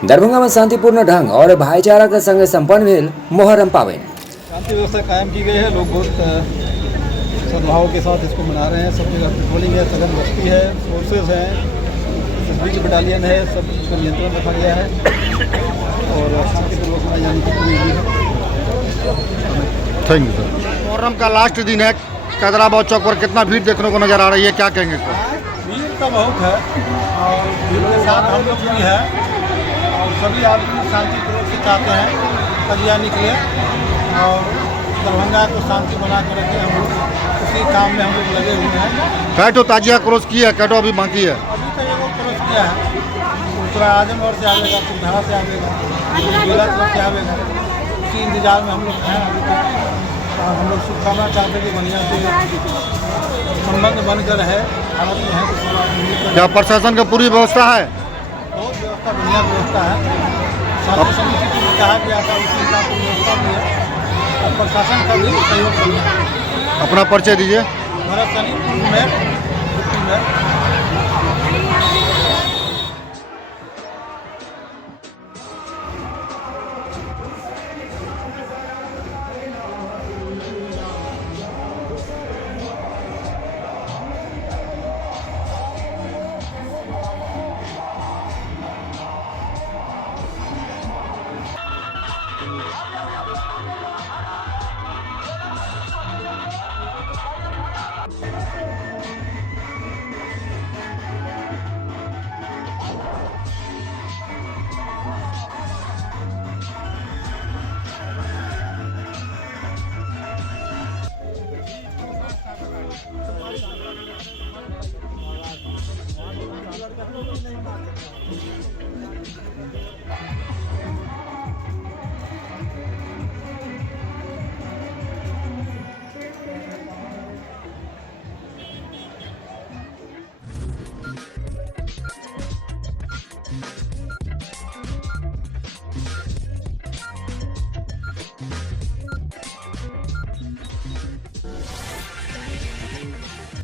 दरभंगा में शांतिपूर्ण ढंग और भाईचारा के संग संपन्न भेल मोहर्रम पावन। शांति व्यवस्था कायम की गई है। लोग बहुत सद्भाव के साथ इसको मना रहे हैं। सब जगह पेट्रोलिंग है, सघन गश्ती है, फोर्सेज हैं, बीच बटालियन है, सब इसका नियंत्रण रखा गया है और शांतिपूर्वक मनाई जाने की पूरी उम्मीद है। Thank you sir. मुहर्रम का लास्ट दिन है, कैदराबाद चौक पर कितना भीड़ देखने को नजर आ रही है, क्या कहेंगे इस पर? भीड़ तो बहुत है और भीड़ के साथ हम लोग भी है और सभी आदमी शांतिपूर्वक से चाहते हैं तजिया निकले और दरभंगा को शांति बना कर रखे। हम लोग उसी काम में हम लोग लगे हुए हैं। कैटो ताजिया क्रॉस की है, कैटो अभी बाकी है। अभी तो एगो क्रॉस किया है, दूसरा आजमगढ़ से आवेगा, सुधारा से आवेगा, बेला तरफ से आवेगा। उसी इंतजार में हम लोग हैं अभी तक। और हम लोग शुभकामना चाहते हैं कि बढ़िया से संबंध बनकर है। भारत में है तो क्या प्रशासन का पूरी व्यवस्था है? बहुत व्यवस्था, बढ़िया व्यवस्था है। शांति समिति को भी कहा गया था, उसी हिसाब से व्यवस्था भी है और प्रशासन का भी सहयोग बढ़िया है। अपना परिचय दीजिए। भरत सैनी, पूर्व मेयर, डिप्टी मेयर।